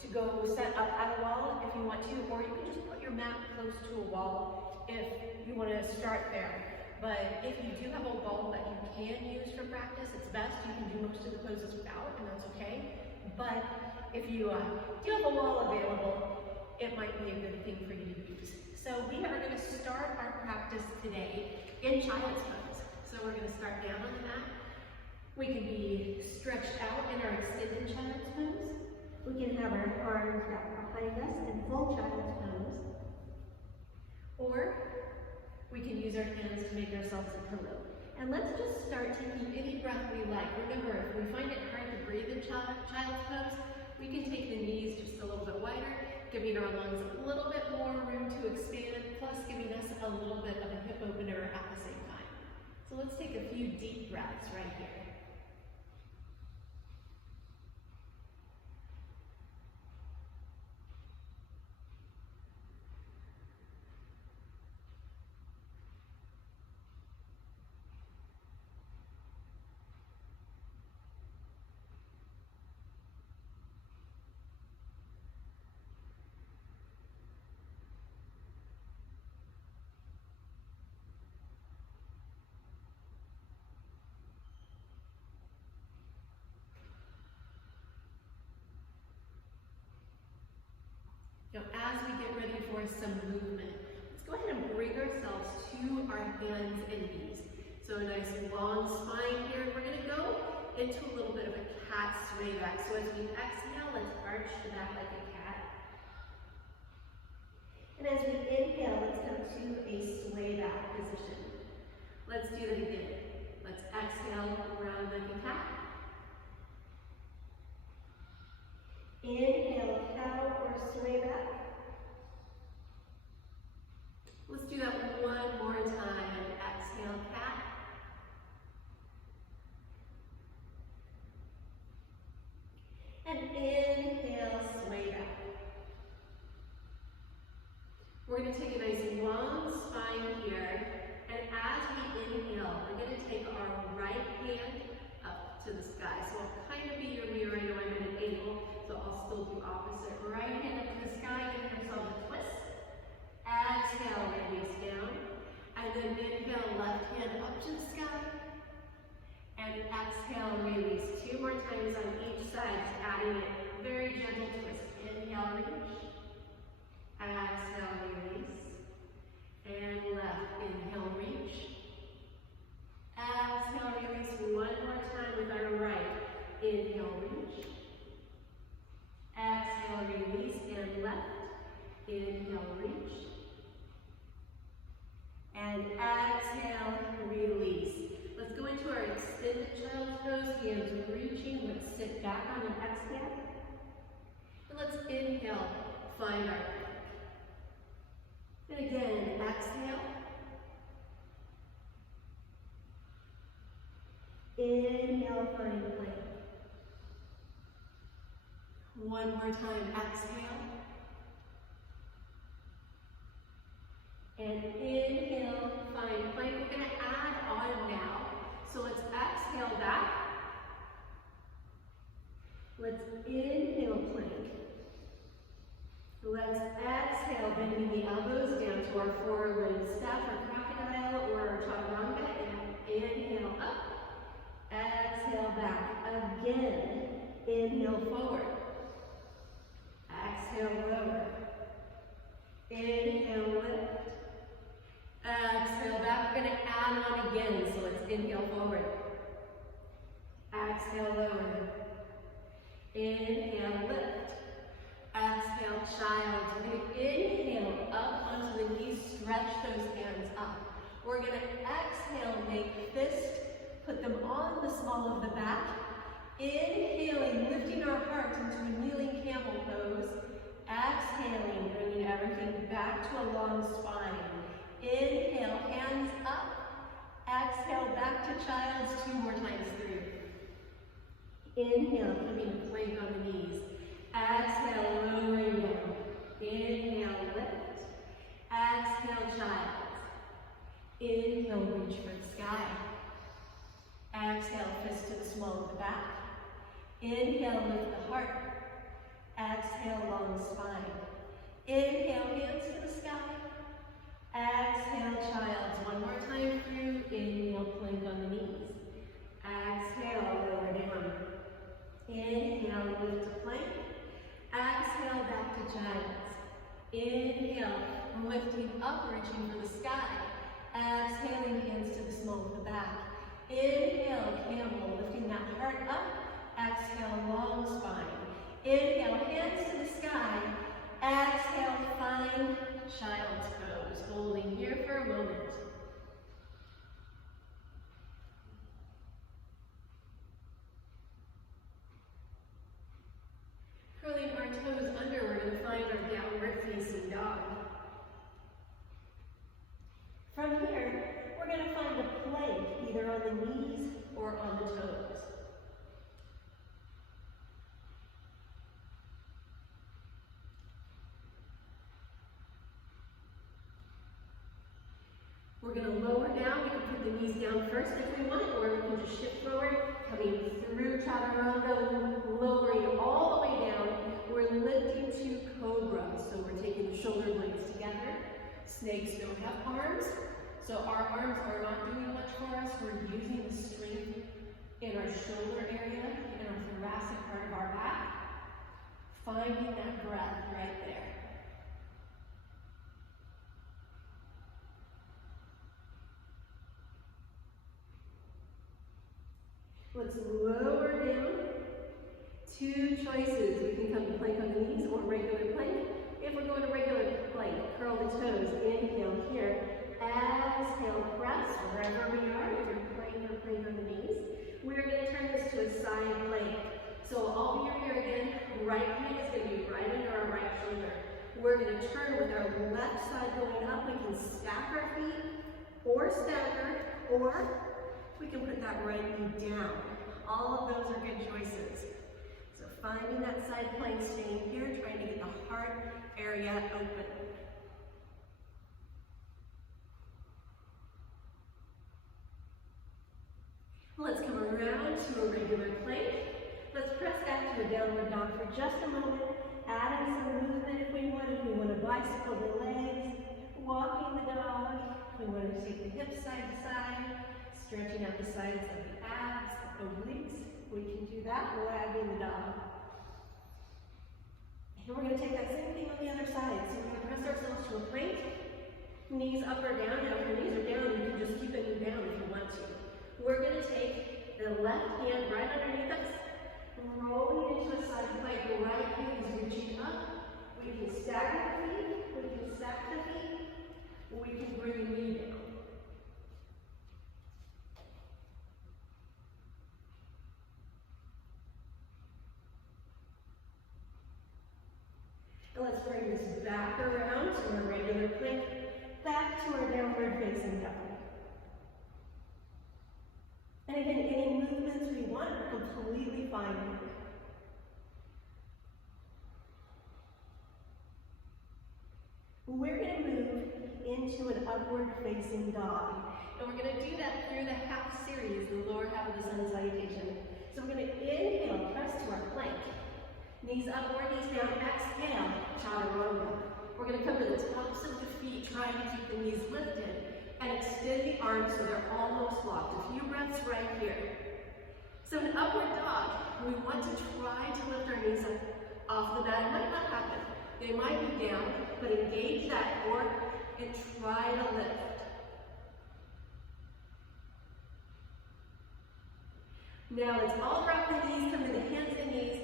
to go set up at a wall if you want to, or you can just put your mat close to a wall if you want to start there. But if you do have a wall that you can use for practice, it's best. You can do most of the poses without, and that's okay. But if you do have a wall available, it might be a good thing for you to use. So we are going to start our practice today in child's pose. So we're going to start down on the mat. We can be stretched out in our extended child's pose. We can have our arms wrapped behind us in full child's pose. Or we can use our hands to make ourselves a pillow. And let's just start taking any breath we like. Remember, if we find it hard to breathe in child's pose, we can take the knees just a little bit wider, giving our lungs a little bit more room to expand, plus giving us a little bit of a hip opener at the same time. So let's take a few deep breaths right here. Now, as we get ready for some movement, let's go ahead and bring ourselves to our hands and knees. So a nice long spine here. We're going to go into a little bit of a cat sway back. So as we exhale, let's arch the back like a cat. And as we inhale, let's come to a sway back position. Let's do that again. Let's exhale, round like a cat. Inhale, cow or sway back. Let's do that one more time. Exhale, cat. And inhale, sway back. We're going to take a nice long spine here. And as we inhale, we're going to take our right hand up to the sky. So I'll kind of be your mirror. I know I'm at an angle, so I'll still do opposite. Right hand up to the sky, give yourself a twist. Exhale, release down. And then inhale, left hand up to the sky. And exhale, release. Two more times on each side, adding a very gentle twist. Inhale, reach. Exhale, release. And left, inhale, reach. Exhale, release one more time with our right. Inhale, reach. Exhale, release, and left. Inhale, reach. And exhale, release. Let's go into our extended child's pose, hands reaching. Let's sit back on an exhale. And let's inhale, find our plank. And again, exhale. Inhale, find plank. One more time, exhale. And inhale, find plank. We're going to add on now. So let's exhale back. Let's inhale, plank. Let's exhale, bending the elbows down to our forward step, our crocodile, or our chaturanga. And inhale up. Exhale back. Again, inhale forward. Exhale lower. Inhale lift. Exhale back. We're going to add on again. So let's inhale forward. Exhale lower. Inhale lift. Exhale child. We're going to inhale up onto the knees. Stretch those hands up. We're going to exhale, make fist. Put them on the small of the back. Inhaling, lifting our heart into a kneeling camel pose. Exhaling, bringing everything back to a long spine. Inhale, hands up. Exhale, back to child's. Two more times through. Inhale, coming to plank on the knees. Exhale, lowering down. Inhale, lift. Exhale, child. Inhale, reach for the sky. Exhale, fist to the small of the back. Inhale, lift the heart. Exhale, long spine. Inhale, hands to the sky. Exhale, child's. One more time through. Inhale, plank on the knees. Exhale, lower down. Inhale, lift to plank. Exhale, back to child's. Inhale, lifting up, reaching for the sky. Exhaling, hands to the small of the back. Inhale, camel, lifting that heart up. Exhale, long spine. Inhale, hands to the sky. Exhale, find child's pose. Holding here for a moment. Curling our toes under, we're going to find our downward facing dog. From here, we're going to find a plank, either on the knees or on the toes. We're going to lower down. We can put the knees down first if we want, or we can just shift forward, coming through chaturanga, lowering all the way down. We're lifting to cobra, so we're taking the shoulder blades together. Snakes don't have arms, so our arms are not doing much for us. We're using the strength in our shoulder area, in our thoracic part of our back, finding that breath right there. Let's lower down. Two choices. We can come to plank on the knees or regular plank. If we're going to regular plank, curl the toes. Inhale here. Exhale, press wherever we are. If you're plank or plank on the knees. We're going to turn this to a side plank. So I'll be here again. Right hand is going to be right under our right shoulder. We're going to turn with our left side going up. We can stack our feet or stagger, or we can put that right knee down. All of those are good choices. So finding that side plank, staying here, trying to get the heart area open. Let's come around to a regular plank. Let's press back to a downward dog for just a moment. Adding some movement if we want. If we want to bicycle the legs, walking the dog. If we want to take the hips side to side. Stretching out the sides of the abs, the obliques. We can do that, wagging the dog. And we're going to take that same thing on the other side. So we're going to press ourselves to a plank. Knees up or down. Now if your knees are down, you can just keep it down if you want to. We're going to take the left hand right underneath us, rolling into a side plank. The right hand is reaching up. We can stagger the feet. We can stack the feet. We can bring the knee down. Let's bring this back around to our regular plank, back to our downward facing dog. And again, any movements we want are completely fine. We're going to move into an upward facing dog. And we're going to do that through the half series, the lower half of the sun salutation. So we're going to inhale, press to our plank. Knees up or knees down, exhale, chaturanga. We're going to come to the tops of the feet, trying to keep the knees lifted, and extend the arms so they're almost locked. A few breaths right here. So in upward dog, we want to try to lift our knees up off the mat. It might not happen. They might be down, but engage that core and try to lift. Now let's all drop the knees, come to the hands and knees.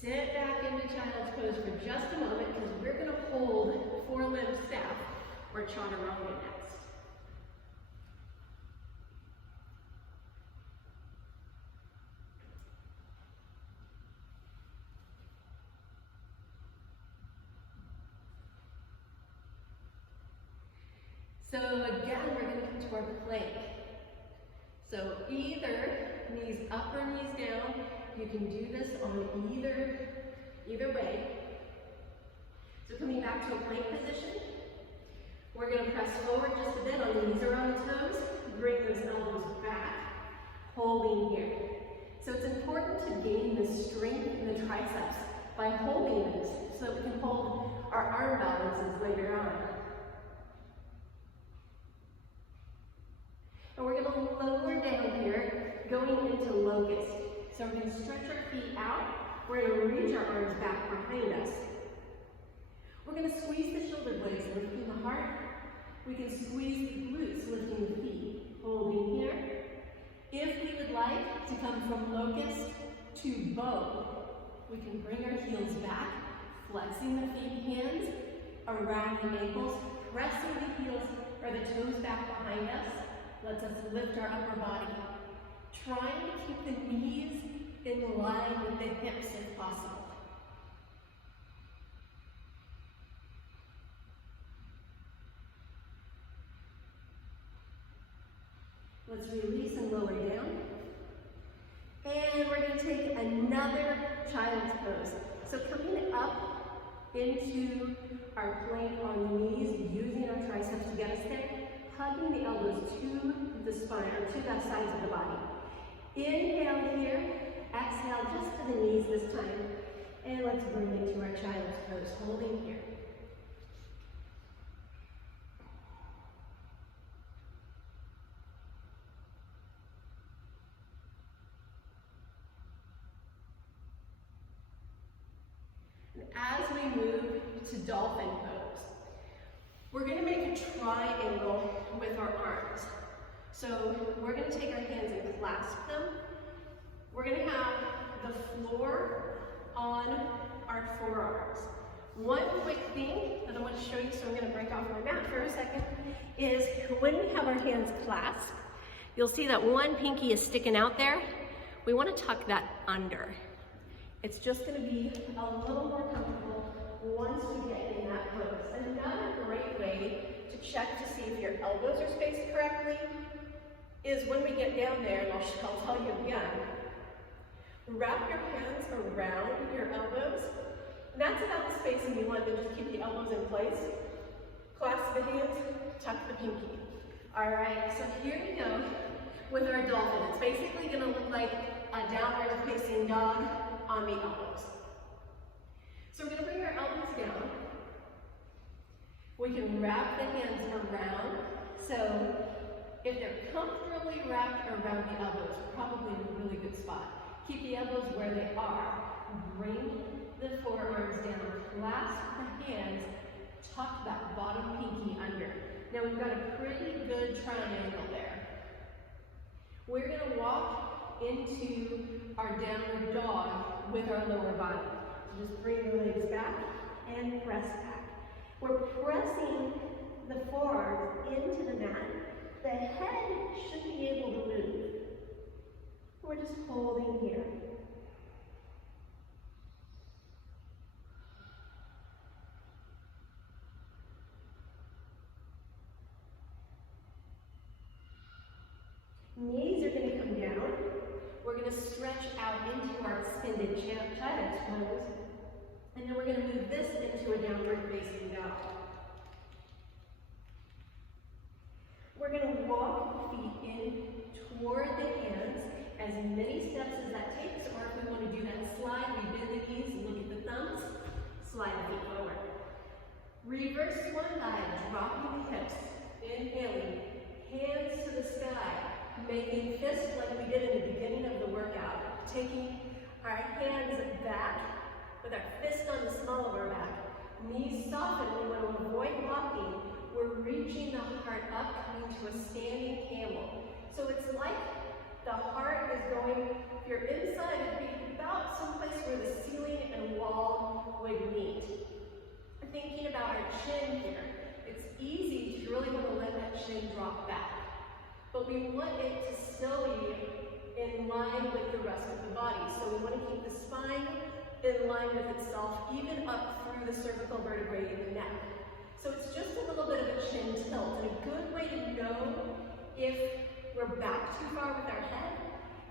Sit back into child's pose for just a moment because we're going to hold four-limb staff or chaturanga next. So again, we're going to come to our plank. So either knees up or knees down. You can do this on either way. So coming back to a plank position, we're going to press forward just a bit on the knees or on the toes. Bring those elbows back, holding here. So it's important to gain the strength in the triceps by holding these so that we can hold our arm balances later on. And we're going to lower down here, going into locust. So we're going to stretch our feet out. We're going to reach our arms back behind us. We're going to squeeze the shoulder blades, lifting the heart. We can squeeze the glutes, lifting the feet, holding here. If we would like to come from locust to bow, we can bring our heels back, flexing the feet, hands around the ankles, pressing the heels or the toes back behind us. Lets us lift our upper body, trying to keep the knees in line with the hips if possible. Let's release and lower down. And we're going to take another child's pose. So coming up into our plank on the knees, using our triceps to get us there, hugging the elbows to the spine, or to the sides of the body. Inhale here, exhale just to the knees this time. And let's bring it to our child's pose, holding here. As we move to dolphin pose, we're going to make a triangle with our arms. So we're going to take our hands and clasp them. We're going to have the floor on our forearms. One quick thing that I want to show you, so I'm going to break off my mat for a second, is when we have our hands clasped, you'll see that one pinky is sticking out there. We want to tuck that under. It's just going to be a little more comfortable once we get in that pose. Another great way to check to see if your elbows are spaced correctly is when we get down there, and I'll tell you again, wrap your hands around your elbows. And that's about the spacing you want, to just keep the elbows in place. Clasp the hands, tuck the pinky. All right, so here we go with our dolphin. It's basically going to look like a downward facing dog on the elbows. So we're going to bring our elbows down. We can wrap the hands around. So if they're comfortably wrapped around the elbows, we're probably in a really good spot. Keep the elbows where they are. Bring the forearms down. Clasp the hands. Tuck that bottom pinky under. Now we've got a pretty good triangle there. We're going to walk into our downward dog with our lower body. So just bring the legs back and press back. We're pressing the forearms into the mat. The head should be able to move. We're just holding here. Knees are going to come down. We're going to stretch out into our extended child's pose. And then we're going to move this into a downward facing dog. We're going to walk the feet in toward the hands, as many steps as that takes, or if we want to do that slide, we bend the knees, look at the thumbs, slide the feet forward. Reverse swan dive, dropping the hips, inhaling, hands to the sky, making fists like we did in the beginning of the workout, taking our hands back with our fist on the small of our back. Knees soften. We want to avoid locking. We're reaching the heart up, coming to a standing camel. So it's like the heart is going, if you're inside, it'd be about someplace where the ceiling and wall would meet. Thinking about our chin here, it's easy to really want to let that chin drop back. But we want it to still be in line with the rest of the body. So we want to keep the spine in line with itself, even up through the cervical vertebrae in the neck. So it's just a little bit of a chin tilt. And a good way to know if we're back too far with our head,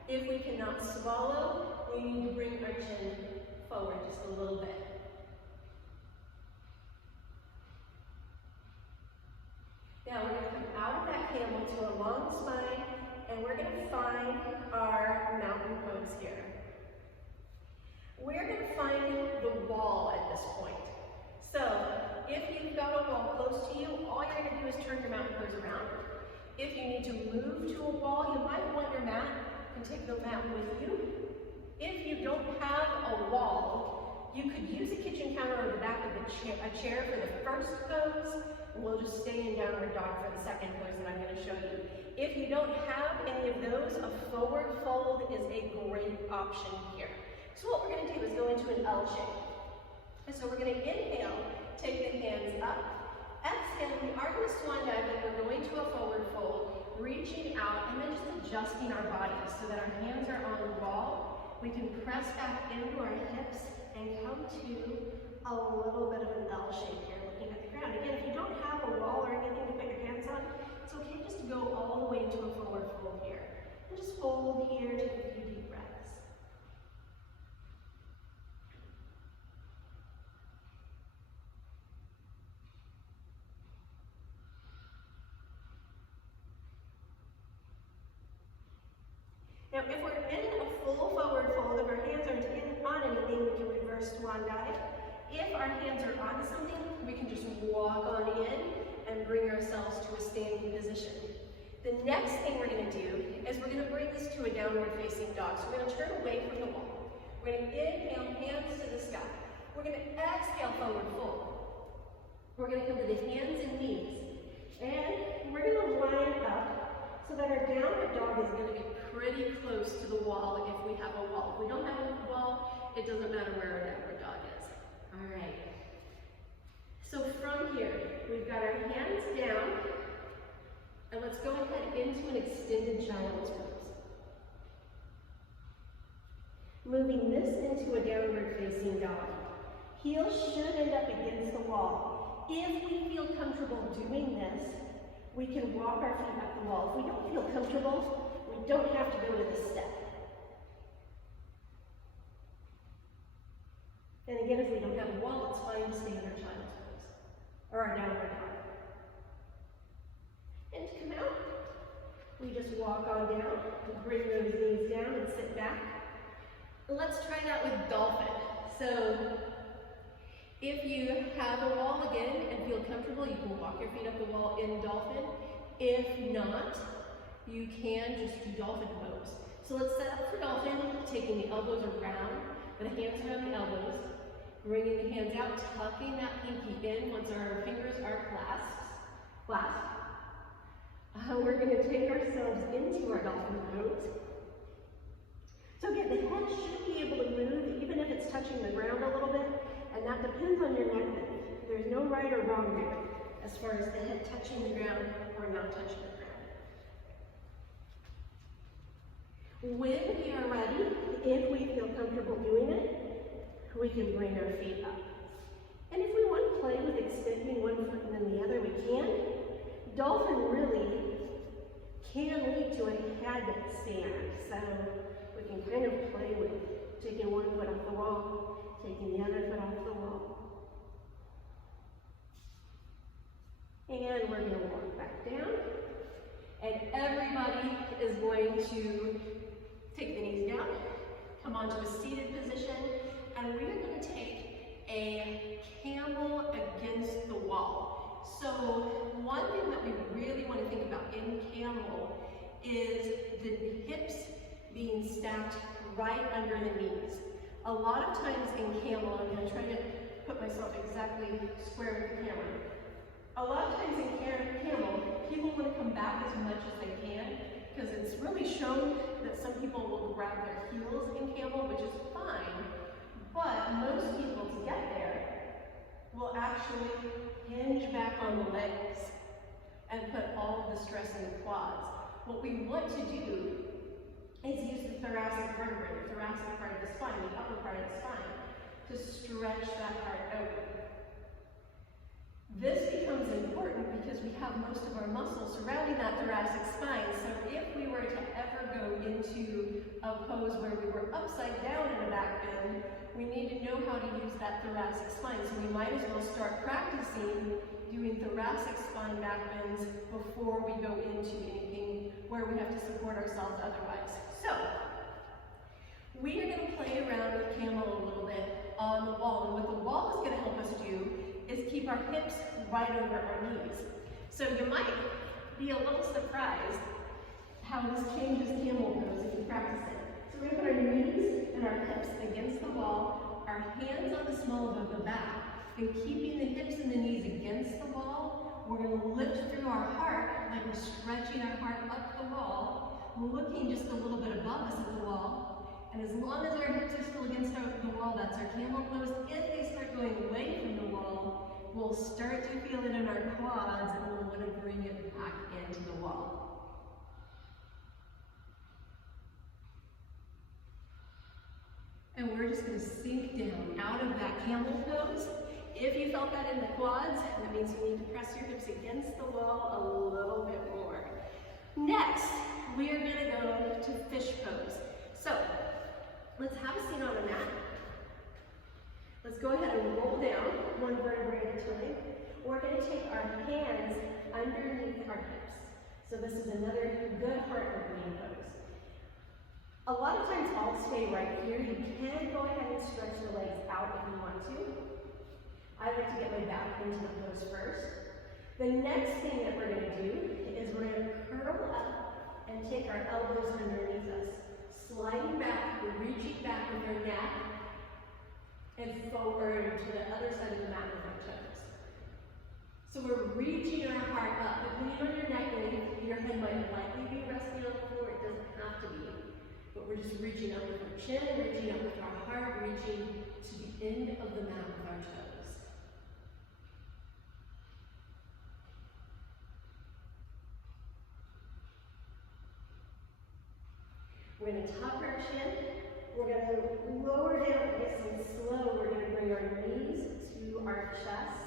if we cannot swallow, we need to bring our chin forward just a little bit. Now we're going to come out of that camel to a long spine, and we're going to find our mountain pose here. We're going to find the and take the mat with you. If you don't have a wall, you could use a kitchen counter or the back of a chair for the first pose, and we'll just stay in downward dog for the second pose that I'm going to show you. If you don't have any of those, a forward fold is a great option here. So what we're going to do is go into an L shape. And so we're going to inhale, take the hands up. Exhale, we are going to swan dive, but we're going to a forward fold, reaching out and then just adjusting our bodies so that our hands are on the wall. We can press back into our hips and come to a little bit of an L shape here, looking at the ground. Again, if you don't have a wall or anything to put your hands on, it's okay just to go all the way into a forward fold here. And just hold here, take a few deep breaths. Now, if we're in a full forward fold, if our hands aren't on anything, we can reverse swan dive. If our hands are on something, we can just walk on in and bring ourselves to a standing position. The next thing we're going to do is we're going to bring this to a downward facing dog. So we're going to turn away from the wall. We're going to inhale, hands to the sky. We're going to exhale, forward fold. We're going to come to the hands and knees. And we're going to line up so that our downward dog is going to be pretty close to the wall if we have a wall. If we don't have a wall, it doesn't matter where our downward dog is. All right. So from here, we've got our hands down, and let's go ahead into an extended child's pose. Moving this into a downward facing dog. Heels should end up against the wall. If we feel comfortable doing this, we can walk our feet up the wall. If we don't feel comfortable, we don't have to go to the step. And again, if we don't have a wall, it's fine to stay in our child's pose, or our downward dog. And to come out, we just walk on down, bring those knees down and sit back. Let's try that with dolphin. So, if you have a wall again and feel comfortable, you can walk your feet up the wall in dolphin. If not, you can just do dolphin pose. So let's set up for dolphin, taking the elbows around, the hands around the elbows, bringing the hands out, tucking that pinky in once our fingers are clasped. We're going to take ourselves into our dolphin pose. So again, the head should be able to move even if it's touching the ground a little bit, and that depends on your neck length. There's no right or wrong there as far as the head touching the ground or not touching the ground. When we are ready, if we feel comfortable doing it, we can bring our feet up. And if we want to play with extending one foot and then the other, we can. Dolphin really can lead to a headstand, so we can kind of play with taking one foot off the wall, taking the other foot off the wall. And we're going to walk back down. And everybody is going to take the knees down, come onto a seated position, and we're going to take a camel against the wall. So one thing that we really want to think about in camel is the hips being stacked right under the knees. A lot of times in camel, I'm going to try to put myself exactly square with the camera. A lot of times in camel, people want to come back as much as they can because it's really shown that some people will grab their heels in camel, which is fine, but most people to get there will actually hinge back on the legs and put all of the stress in the quads. What we want to do is use the thoracic vertebrae, the thoracic part of the spine, the upper part of the spine, to stretch that part open. This becomes important because we have most of our muscles surrounding that thoracic spine, so if we were to ever go into a pose where we were upside down in a back bend, we need to know how to use that thoracic spine, so we might as well start practicing doing thoracic spine back bends before we go into anything where we have to support ourselves otherwise. So, we are going to play around with camel a little bit on the wall, and what the wall is going to help us do is keep our hips right over our knees. So you might be a little surprised how this changes camel pose if you practice put our hips against the wall, our hands on the small of the back, and keeping the hips and the knees against the wall, we're going to lift through our heart, like we're stretching our heart up the wall, looking just a little bit above us at the wall. And as long as our hips are still against the wall, that's our camel pose. If they start going away from the wall, we'll start to feel it in our quads, and we'll want to bring it back into the wall. And we're just going to sink down out of that camel pose. If you felt that in the quads, that means you need to press your hips against the wall a little bit more. Next, we are going to go to fish pose. So, let's have a seat on the mat. Let's go ahead and roll down one vertebrae at a time. We're going to take our hands underneath our hips. So this is another good heart opening pose. A lot of times I'll stay right here. You can go ahead and stretch the legs out if you want to. I like to get my back into the pose first. The next thing that we're going to do is we're going to curl up and take our elbows underneath us. Sliding back, we're reaching back with our neck and forward to the other side of the mat with our toes. So we're reaching our heart up. Depending on your neck length, your head might likely be resting on the floor. It doesn't have to be. But we're just reaching up with our chin, reaching up with our heart, reaching to the end of the mat with our toes. We're going to tuck our chin. We're going to lower down nice and slow. We're going to bring our knees to our chest.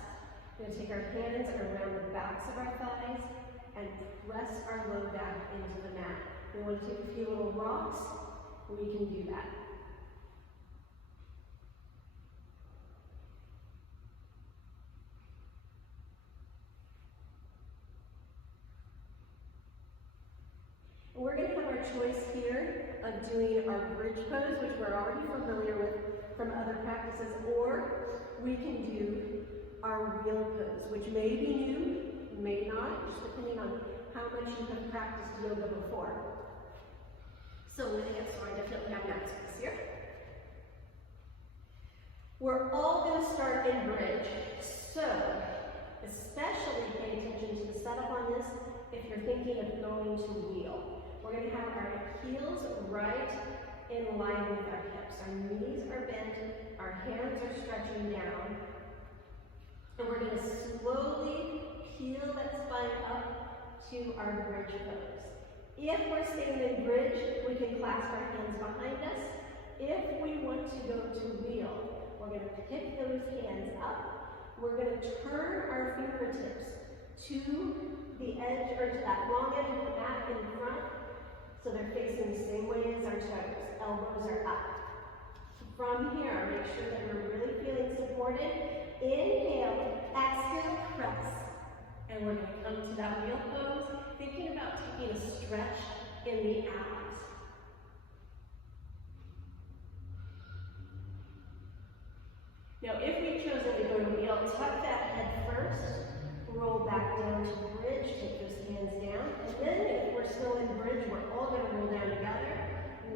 We're going to take our hands around the backs of our thighs and press our low back into the mat. We want to take a few little rocks. We can do that. We're going to have our choice here of doing our bridge pose, which we're already familiar with from other practices, or we can do our wheel pose, which may be new, may not, just depending on how much you have practiced yoga before. So I'm going to get started. I feel like I'm not space here. We're all going to start in bridge, so especially pay attention to the setup on this if you're thinking of going to wheel. We're going to have our heels right in line with our hips. Our knees are bent, our hands are stretching down, and we're going to slowly peel that spine up to our bridge pose. If we're staying in bridge, we can clasp our hands behind us. If we want to go to wheel, we're going to pick those hands up. We're going to turn our fingertips to the edge, or to that long edge of the mat in front, so they're facing the same way as our toes. Elbows are up. From here, make sure that we're really feeling supported. Inhale, exhale, press. And we're going to come to that wheel pose, thinking about taking a stretch in the abs. Now, if we've chosen to go to wheel, tuck that head first, roll back down to bridge, take those hands down, and then if we're still in bridge, we're all going to roll down together,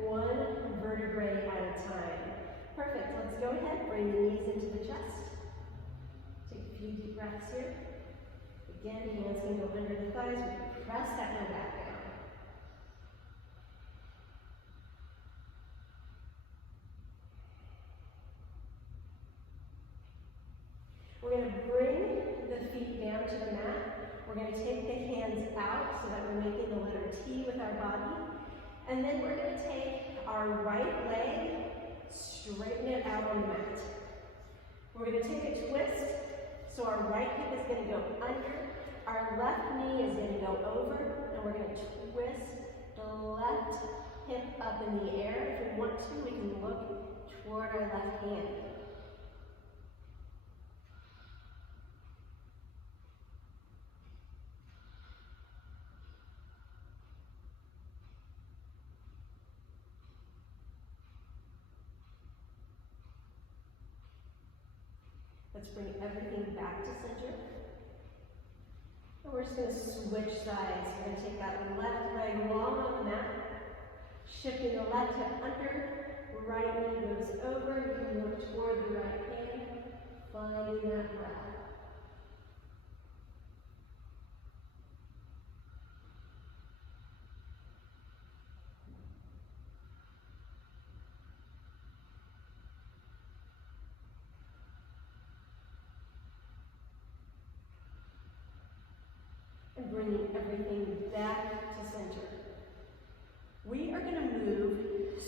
one vertebrae at a time. Perfect. Let's go ahead, bring the knees into the chest. Take a few deep breaths here. Again, hands can go under the thighs. We can press that one back down. We're going to bring the feet down to the mat. We're going to take the hands out so that we're making the letter T with our body. And then we're going to take our right leg, straighten it out on the mat. We're going to take a twist. So our right hip is going to go under, our left knee is going to go over, and we're going to twist the left hip up in the air. If we want to, we can look toward our left hand. Let's bring everything back to center. And we're just going to switch sides. We're going to take that left leg long on the mat, shifting the left hip under, right knee toward the right hand, finding that breath. And bringing everything back to center. We are going to move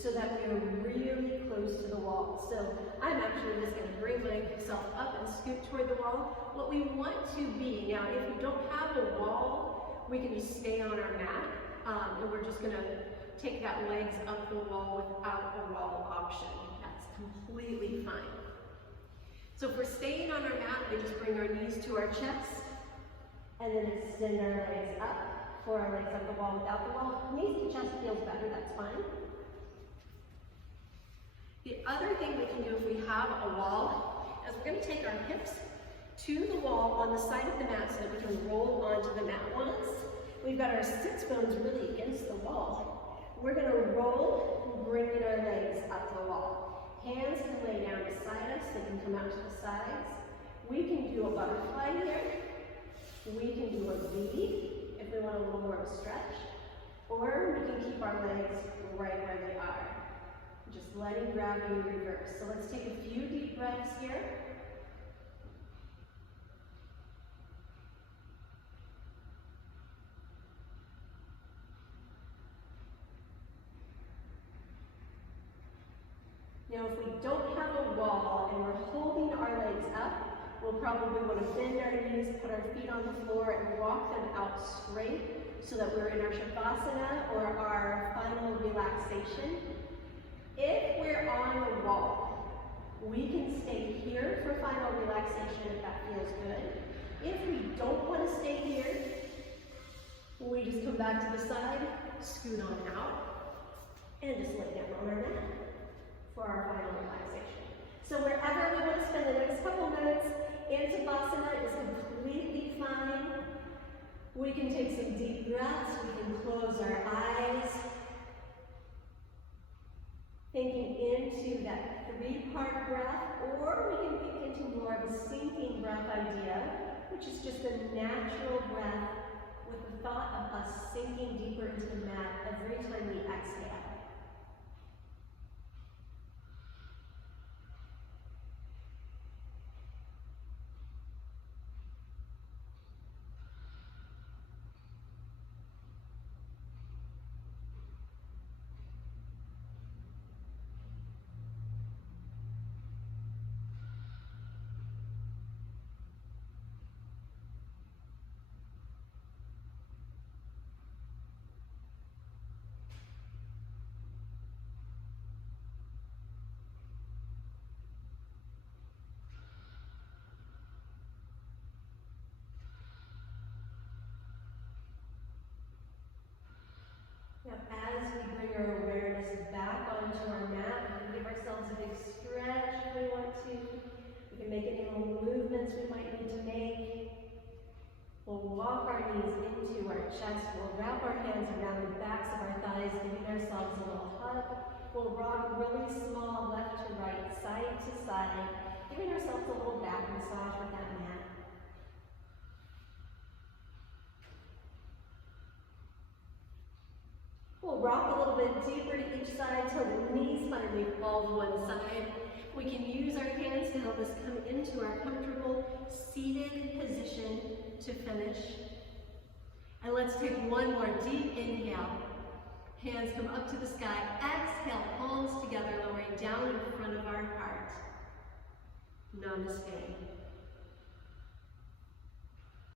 so that we are really close to the wall. So I'm actually just going to bring myself up and scoot toward the wall. What we want to be, now if you don't have a wall, we can just stay on our mat, and we're just going to take that legs up the wall without a wall option. That's completely fine. So if we're staying on our mat, we just bring our knees to our chest, and then extend our legs up. For our legs up the wall without the wall. Knees to chest feels better, that's fine. The other thing we can do if we have a wall is we're going to take our hips to the wall on the side of the mat so that we can roll onto the mat. Once we've got our sits bones really against the wall, we're going to roll and bring our legs up the wall. Hands can lay down beside us, they can come out to the sides. We can do a butterfly here. We can do a V. If we want a little more of a stretch, or we can keep our legs right where they are. Just letting gravity reverse. So let's take a few deep breaths here. Now if we don't have a wall and we're holding our legs up, we'll probably want to bend our knees, put our feet on the floor, and walk them out straight so that we're in our Shavasana or our final relaxation. If we're on the wall, we can stay here for final relaxation if that feels good. If we don't want to stay here, we just come back to the side, scoot on out, and just lay down on our mat for our final relaxation. So wherever we want to spend the next couple minutes in Savasana is completely fine. We can take some deep breaths. We can close our eyes. Thinking into that three-part breath, or we can think into more of a sinking breath idea, which is just a natural breath with the thought of us sinking deeper into the mat every time we exhale. Now, as we bring our awareness back onto our mat, we can give ourselves a big stretch if we want to. We can make any little movements we might need to make. We'll walk our knees into our chest. We'll wrap our hands around the backs of our thighs, giving ourselves a little hug. We'll rock really small left to right, side to side, giving ourselves a little back massage with that mat. We'll rock a little bit deeper to each side till the knees finally fall to one side. We can use our hands to help us come into our comfortable seated position to finish. And let's take one more deep inhale. Hands come up to the sky. Exhale, palms together, lowering down in front of our heart. Namaste.